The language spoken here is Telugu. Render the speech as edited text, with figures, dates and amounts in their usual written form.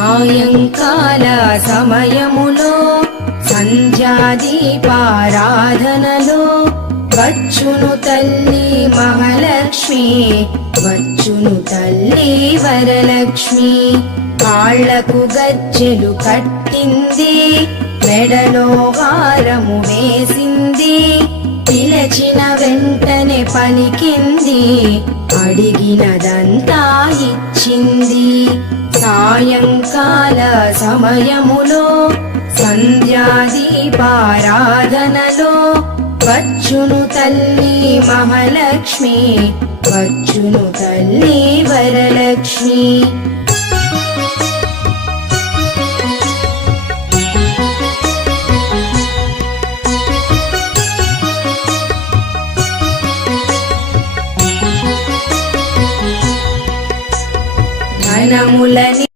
సాయంకాల సమయములో సంధ్యాదీపారాధనలో వచ్చును తల్లి మహాలక్ష్మి, వచ్చును తల్లి వరలక్ష్మి. కాళ్లకు గజ్జెలు కట్టింది, మెడలో హారము వేసింది, పిలచిన వెంటనే పలికింది, అడిగినదంతా ఇచ్చింది. సాయంకాల సమయములో సంధ్యాదీపారాధనలో వచ్చును తల్లి మహాలక్ష్మి, వచ్చును తల్లి వరలక్ష్మి. ధనములని